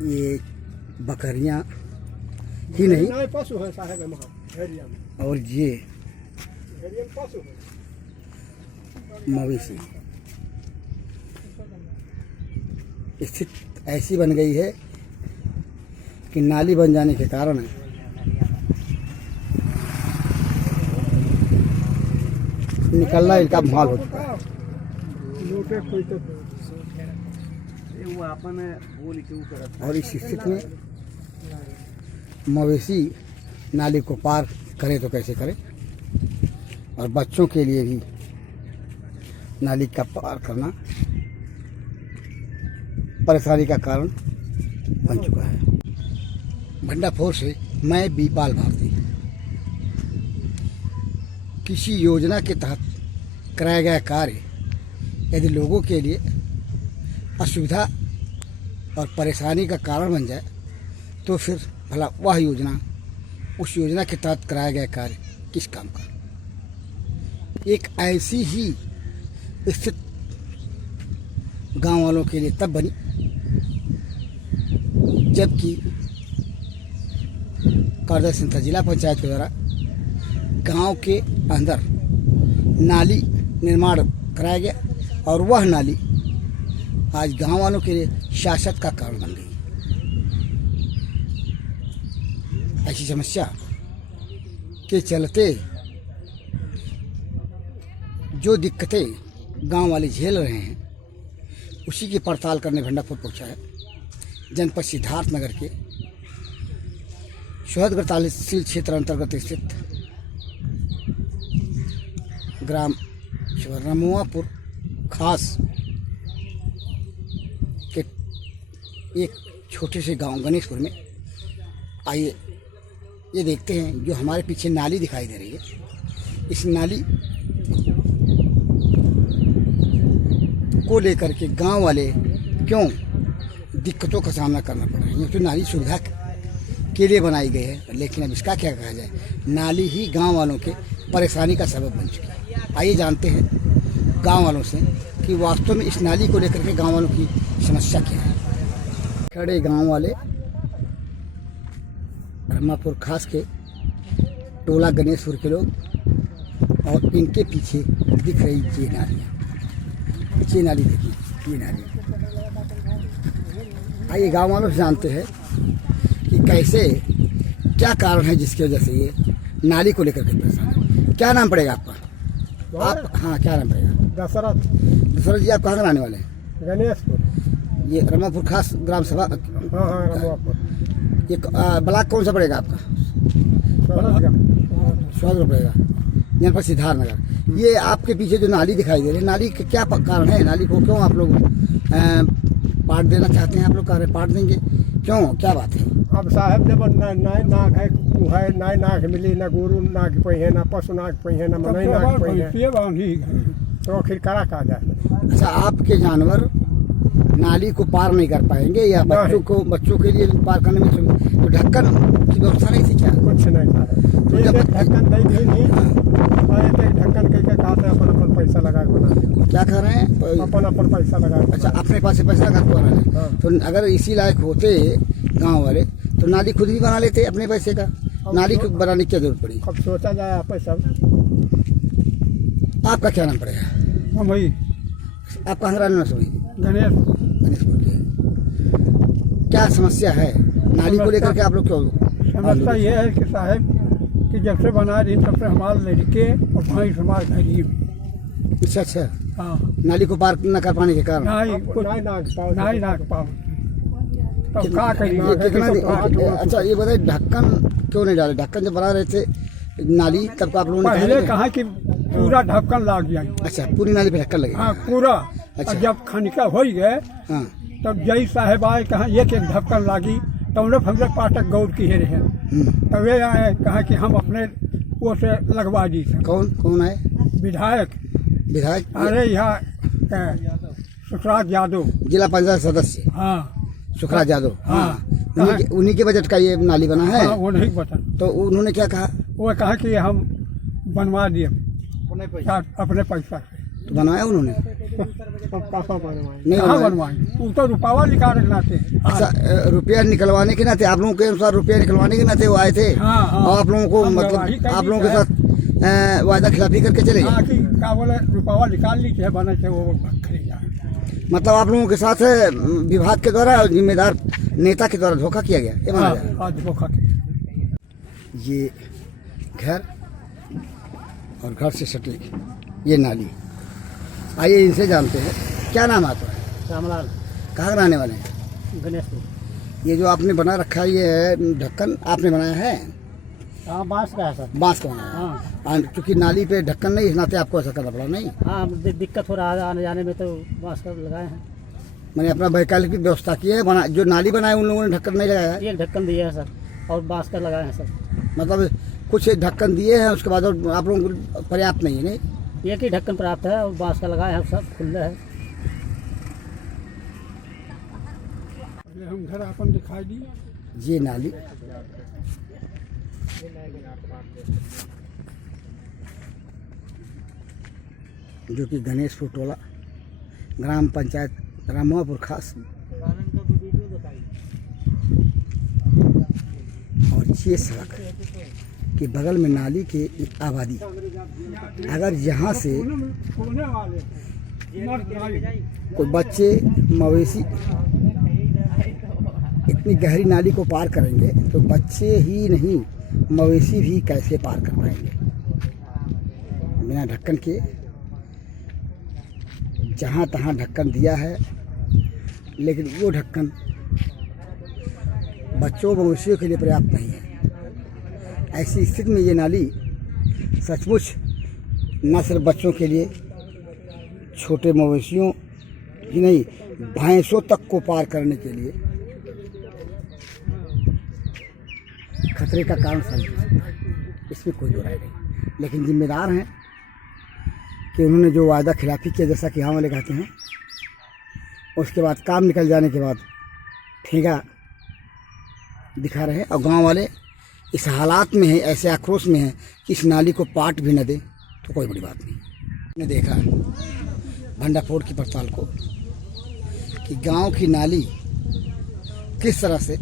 ये बकरियां ही नहीं पशु है साहब एरिया में, और ये एरिया में पशु है। मवेशी स्थिति ऐसी बन गई है कि नाली बन जाने के कारण निकलना इनका मुहाल हो चुका है। और इस स्थिति में मवेशी नाली को पार करे तो कैसे करे, और बच्चों के लिए भी नाली का पार करना परेशानी का कारण बन चुका है। भंडाफोर से मैं बीपाल भारती। किसी योजना के तहत कराया गया कार्य यदि लोगों के लिए असुविधा और परेशानी का कारण बन जाए तो फिर भला वह योजना, उस योजना के तहत कराया गया कार्य किस काम का। एक ऐसी ही स्थिति गांव वालों के लिए तब बनी जबकि कारदा संस्था जिला पंचायत के द्वारा गांव के अंदर नाली निर्माण कराया गया और वह नाली आज गांव वालों के लिए शासक का कारण बन गई। ऐसी समस्या के चलते जो दिक्कतें गांव वाले झेल रहे हैं उसी की पड़ताल करने भंडाफोर पहुंचा है। जनपद सिद्धार्थनगर के शोहदगढ़ तहसील क्षेत्र अंतर्गत स्थित ग्राम रमुआपुर खास के एक छोटे से गांव गणेशपुर में आइए ये देखते हैं जो हमारे पीछे नाली दिखाई दे रही है। इस नाली को लेकर के गांव वाले क्यों दिक्कतों का सामना करना पड़ रहा है। ये तो नाली सुविधा के लिए बनाई गई है, लेकिन अब इसका क्या कहा जाए, नाली ही गांव वालों के परेशानी का सबब बन चुकी है। आइए जानते हैं गांव वालों से कि वास्तव में इस नाली को लेकर के गांव वालों की समस्या क्या है। खड़े गांव वाले रमापुर खास के टोला गणेशपुर के लोग और इनके पीछे दिख रही ये नालियाँ, ये नाली देखिए, ये नाली। आइए गांव वालों से जानते हैं कि कैसे क्या कारण है जिसकी वजह से ये नाली को लेकर के परेशान है। क्या नाम पड़ेगा आपका? आप हाँ, क्या नाम पड़ेगा? दशरथ जी। आप कहाँ रहने वाले हैं? गणेशपुर। ये रमापुर खास ग्राम सभा। हाँ, रमापुर। ये ब्लॉक कौन सा पड़ेगा आपका? सोहदगढ़ पड़ेगा, जनपद सिद्धार्थनगर। ये आपके पीछे जो नाली दिखाई दे रही है, नाली का क्या कारण है? नाली को क्यों आप लोग पाट देना चाहते हैं? आप लोग कह रहे पाट देंगे, क्यों, क्या बात है? अब साहब जब नाय नाक है, नाय नाक मिली, ना गुरु नाक पहिए, ना पशु नाक पहिए, ना मनई नाक पहिए, तो फिर करा कहा जाए। अच्छा, आपके जानवर नाली को पार नहीं कर पाएंगे या बच्चों के लिए पार करने में तो ढक्कन की व्यवस्था नहीं थी क्या? कुछ नहीं था, तो जब ढक्कन नहीं ढक्कन कह के कहते अपन पैसा लगा के बना। क्या कर रहे हैं? अपन पैसा लगा। अच्छा, अपने पास से पैसा लगा के बना रहे। तो अगर इसी लायक होते गांव वाले तो नाली खुद भी बना लेते अपने पैसे का। नाली को बनाने की जरूरत पड़ी। अब सोचा जाए आप सब। आपका क्या नाम पड़ेगा? हाँ भाई। आप कहाँ रहने वाले? गणेशपुर के। क्या समस्या है नाली को लेकर के? आप लोग क्यों? समस्या ये है कि साहब कि जब से बना रही तब से हमारे लड़के और भाई हमारे गरीब। अच्छा। हाँ, नाली को पार न कर पाने के कारण नहीं नाक पाओ तब क्या करेंगे। अच्छा, ये बताइए ढक्कन क्यों नहीं डाले? ढक्कन जब बना रहे थे नाली तब आप लोगों ने पहले कहा कि पूरा ढक्कन लग गया। अच्छा, पूरी नाली पे ढक्कन लगे? हाँ, पूरा। अच्छा। जब खनिका हो गए हाँ, तब जय साहेब आए, कहा एक ढक्कन लागी, तो हम लोग पाठक गौर की रहे। तब वे आए, कहा कि हम अपने वो से लगवा दी। कौन आए? विधायक। अरे यहाँ सुखराज यादव, जिला पंचायत सदस्य। हाँ, सुखराज यादव। हाँ, उन्हीं के बजट का ये नाली बना है। हाँ, वो नहीं बता। तो उन्होंने क्या कहा? वो कहा कि हम बनवा दिए अपने पैसा से। तो बनाया उन्होंने? अब कहाँ बनवाएं, नहीं कहाँ बनवाएं। बनवाएं? वो तो रुपया निकाल लाते हैं। अच्छा, रुपया निकलवाने के नाते आप लोगों के अनुसार रुपया निकलवाने के नाते वो आए थे। हाँ, हाँ। और आप लोगों को हम मतलब गवाही कर आप दी लोगों के है। साथ वायदा खिलाफी करके चले गए। हाँ कि क्या बोले रुपया निकाल ली है बने थे वो खरीदा। मतलब आप लोगों के साथ विभाग के द्वारा जिम्मेदार नेता के द्वारा धोखा किया गया, ये माना जाए। हाँ धोखा के। ये घर और घर से सटी ये नाली, आइए इनसे जानते हैं। क्या नाम है आपका? रामलाल कहाँ के रहने वाले हैं? गणेशपुर। ये जो आपने बना रखा है ये ढक्कन आपने बनाया है? हाँ बांस का है सर। बांस का बनाया है। हाँ क्योंकि नाली पे ढक्कन नहीं, इस नाते आपको ऐसा करना पड़ा। नहीं, हाँ दिक्कत हो रहा है आने जाने में तो बांस का लगाए हैं। मैंने अपना वैकल्पिक व्यवस्था की है। बना जो नाली बनाए उन लोगों ने ढक्कन नहीं लगाया है। ये ढक्कन दिए हैं सर और बांस का लगाए हैं सर। मतलब कुछ ढक्कन दिए हैं, उसके बाद और आप लोगों को पर्याप्त नहीं है। नहीं, एक ही ढक्कन प्राप्त है और बांस का लगाए हैं, सब खुले है। हम घर अपन दिखाई दी। ये नाली जो कि गणेशपुर टोला ग्राम पंचायत रामवापुर खास, और ये सड़क के बगल में नाली की आबादी। अगर यहाँ से कोई बच्चे मवेशी इतनी गहरी नाली को पार करेंगे तो बच्चे ही नहीं मवेशी भी कैसे पार कर पाएंगे बिना ढक्कन के। जहाँ तहाँ ढक्कन दिया है, लेकिन वो ढक्कन बच्चों मवेशियों के लिए पर्याप्त नहीं है। ऐसी स्थिति में ये नाली सचमुच न सिर्फ बच्चों के लिए, छोटे मवेशियों ही नहीं भैंसों तक को पार करने के लिए खतरे का कारण साबित हो सकता है। इसमें कोई दो राय नहीं। लेकिन जिम्मेदार हैं कि उन्होंने जो वायदा खिलाफी किया, जैसा कि यहाँ वाले कहते हैं, उसके बाद काम निकल जाने के बाद ठेगा दिखा रहे हैं। और गांव वाले इस हालात में है, ऐसे आक्रोश में है कि इस नाली को पाट भी न दे तो कोई बड़ी बात नहीं। मैंने देखा भंडाफोड़ की पड़ताल को कि गांव की नाली किस तरह से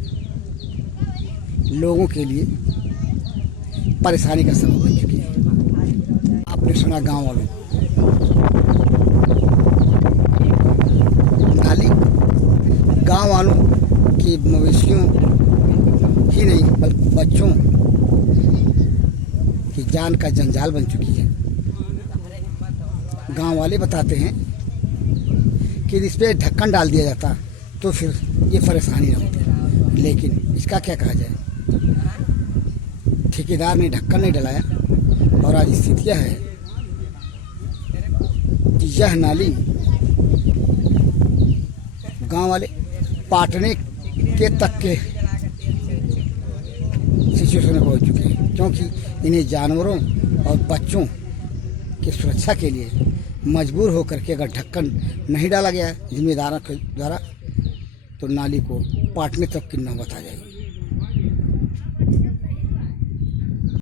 लोगों के लिए परेशानी का सबब बन चुकी है। आपने सुना गांव वालों, नाली गांव वालों की मवेशियों ही नहीं बल्कि बच्चों की जान का जंजाल बन चुकी है। गांव वाले बताते हैं कि इस पर ढक्कन डाल दिया जाता तो फिर ये परेशानी न होती, लेकिन इसका क्या कहा जाए, ठेकेदार ने ढक्कन नहीं डलाया। और आज स्थिति यह है कि यह नाली गांव वाले पाटने के तक के सिचुएशन में पहुंच चुके हैं, क्योंकि इन्हें जानवरों और बच्चों की सुरक्षा के लिए मजबूर होकर के अगर ढक्कन नहीं डाला गया है जिम्मेदारों के द्वारा तो नाली को पाटने तक की नौबत आ जाएगी।